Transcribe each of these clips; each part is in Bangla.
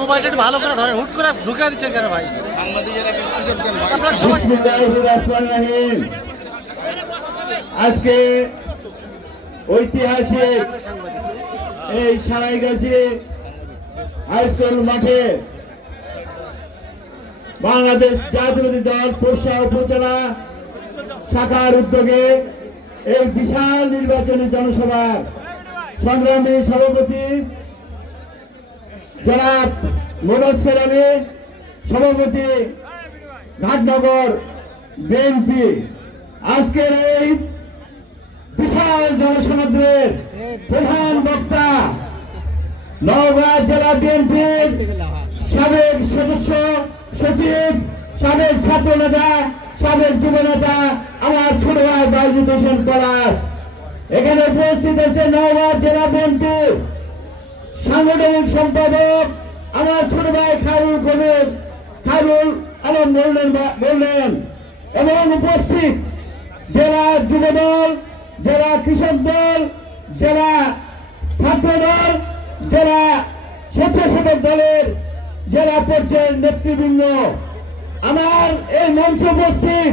মোবাইলটা একটু ভালো করে ধরেন, হুট করে ঢুকে দিচ্ছেন কেন ভাই? আজকে ঐতিহাসিক এই সারাইগাছি হাই স্কুল মাঠে বাংলাদেশ জাতীয়তাবাদী দল পোরশা উপজেলা শাখার উদ্যোগে এই বিশাল নির্বাচনী জনসভার সংগ্রামী সভাপতি জনাব মোদাচ্ছের আলী, সভাপতি ঘাটনগর বিএনপি, আজকের এই বিশাল জনসমুদ্রের প্রধান বক্তা নওগাঁ জেলা বিএনপির সাবেক সদস্য সচিব, সাবেক ছাত্র নেতা, সাবেক যুব নেতা আমার ছোট ভাই বাইজিদ হোসেন পলাশ। এখানে উপস্থিত আছে নওগাঁ জেলা বিএনপির সাংগঠনিক সম্পাদক আমার ছোট ভাই খায়রুল আলম বললেন এবং উপস্থিত জেলা যুব দল, জেলা কৃষক দল, জেলা ছাত্র দল, জেলা স্বেচ্ছাসেবক দলের জেলা পর্যায়ের নেতৃবৃন্দ, আমার এই মঞ্চ উপস্থিত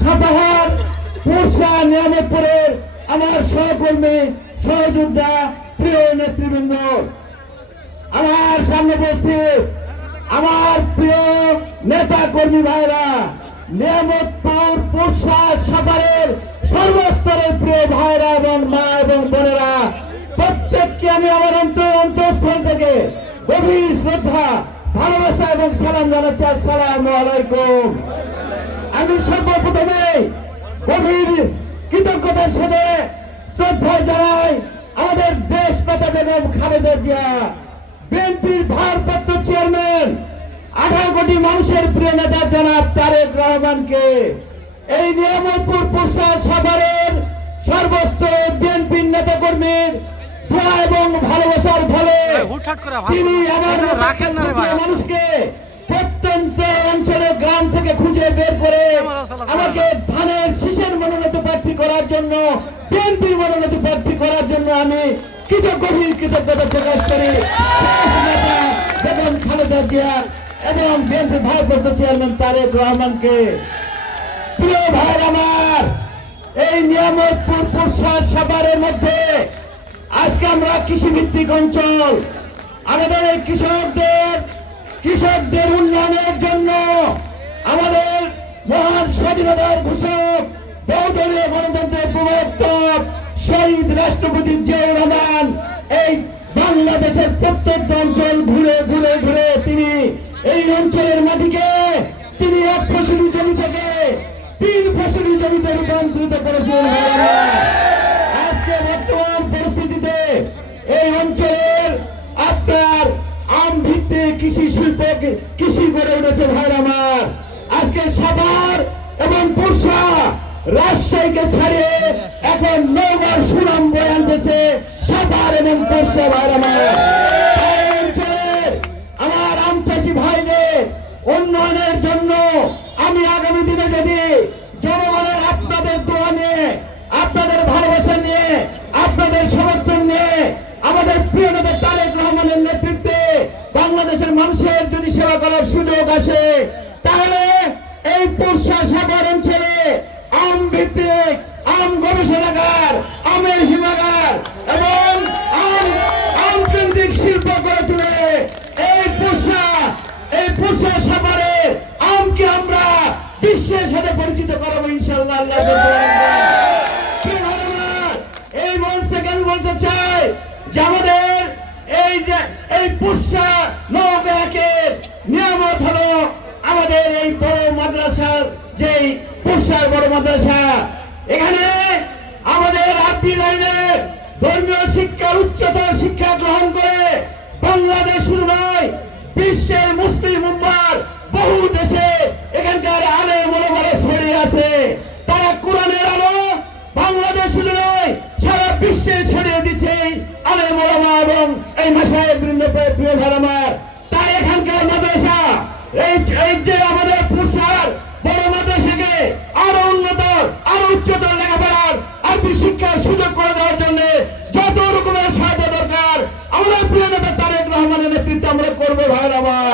সাপাহার পোরশা নিয়ামতপুরের আমার সহকর্মী সহযোদ্ধা প্রিয় নেতৃবৃন্দ, আমার সামনে উপস্থিত আমার প্রিয় নেতা কর্মী ভাইরা, নিয়ামতপুর পোরশা সাপাহারের সর্বস্তরের প্রিয় ভাইরা এবং মা এবং বোনেরা, প্রত্যেককে আমি আমার অন্তঃস্থল থেকে গভীর শ্রদ্ধা, ভালোবাসা এবং সালাম জানাচ্ছি। আসসালামু আলাইকুম। আমি সর্বপ্রথমে গভীর কৃতজ্ঞতার সাথে শ্রদ্ধা জানাই আমাদের দেশ নেতা বেগম খালেদা জিয়া, বিএনপির ভারপ্রাপ্ত চেয়ারম্যান, 18 কোটি মানুষের প্রিয় নেতা জনাব তারেক রহমানকে, এই নিয়ামতপুর পোরশা সাভারের সর্বস্তরের বিএনপির নেতা কর্মীর দোয়া এবং ভালোবাসার ফলে তিনি আমার মানুষকে প্রত্যন্ত অঞ্চলের গ্রাম থেকে খুঁজে বের করে আমাকে ধানের শীষের মনোনীত প্রার্থী করার জন্য, বিএনপির মনোনীত প্রার্থী করার জন্য আমি গভীর কৃতজ্ঞতা প্রকাশ করি দেশ নেতা বেগম খালেদা জিয়া এবং বিএনপি ভারপ্রাপ্ত চেয়ারম্যান তারেক রহমানকে। প্রিয় ভাই আমার, এই নিয়ামতপুর পোরশা সাভারের মধ্যে আজকে আমরা কৃষিভিত্তিক অঞ্চল, আমাদের এই কৃষকদের উন্নয়নের জন্য আমাদের মহান স্বাধীনতার ঘোষক, বহুদলীয় গণতন্ত্রের প্রবর্তক শহীদ রাষ্ট্রপতি জিয়াউর রহমান এই বাংলাদেশের প্রত্যেকটা অঞ্চল ঘুরে ঘুরে ঘুরে তিনি এই অঞ্চলের মাটিকে তিনি 1 ফসলি জমি থেকে 3 ফসলি জমিতে রূপান্তরিত করেছেন। আজকে বর্তমান পরিস্থিতিতে এই অঞ্চলের আপনার আম ভিত্তিক কৃষি গড়ে উঠেছে ভাইরা আমার। আজকে সাভার এবং পোরশা রাজশাহীকে ছাড়িয়ে এখন নওগাঁর সুনাম বয়ে আনতেছে সাভার এবং পোরশা ভাইরা আমার। এই অঞ্চলের আমার আম চাষি ভাইদের উন্নয়নের জন্য আমি আগামী দিনে যদি জনগণের আপনাদের দোয়া নিয়ে, আপনাদের ভালোবাসা নিয়ে, আপনাদের সমর্থন নিয়ে আমাদের প্রিয় নেতা তারেক রহমানের নেতৃত্বে বাংলাদেশের মানুষের যদি সেবা করার সুযোগ আসে, তাহলে এই পোরশা সাভার অঞ্চলে আম ভিত্তিক আম গবেষণাগার, আমের হিমাগার এবং আম কেন্দ্রিক শিল্প গড়ে তুলে এই পোরশা সাভারের আমকে আমরা বিশ্বের সাথে পরিচিত করাবো ইনশাআল্লাহ। এই মঞ্চ থেকে আমি বলতে চাই যে আমাদের এই পোরশা নওগাঁকে নিয়ামত হলো আমাদের এই বড় মাদ্রাসার যে পুরসার বড় মাদ্রাসা, এখানে আমাদের আরবি লাইনে ধর্মীয় শিক্ষা উচ্চতর শিক্ষা গ্রহণ করে বাংলাদেশ শুধু নয় বিশ্বের মুসলিম উম্মার বহু দেশে এখানকার আলেম ওলামারা ছড়িয়ে আছে। তারা কোরআনের আলো বাংলাদেশ শুধু নয় সারা বিশ্বে ছড়িয়ে দিচ্ছে আলেম ওলামা এবং এই মাসায়েখ বৃন্দ। প্রিয় ভাই আমার, তাই এখানকার মাদ্রাসা এই যে আমাদের পুরসার বড় মাদ্রাসাকে আরো উন্নত আরো উচ্চতর লেখাপড়ার আরবি শিক্ষার সুযোগ করে দেওয়ার জন্য যত রকমের সাহায্য দরকার আমাদের প্রিয় নেতা তারেক রহমানের নেতৃত্বে আমরা করবো ভাই আমার।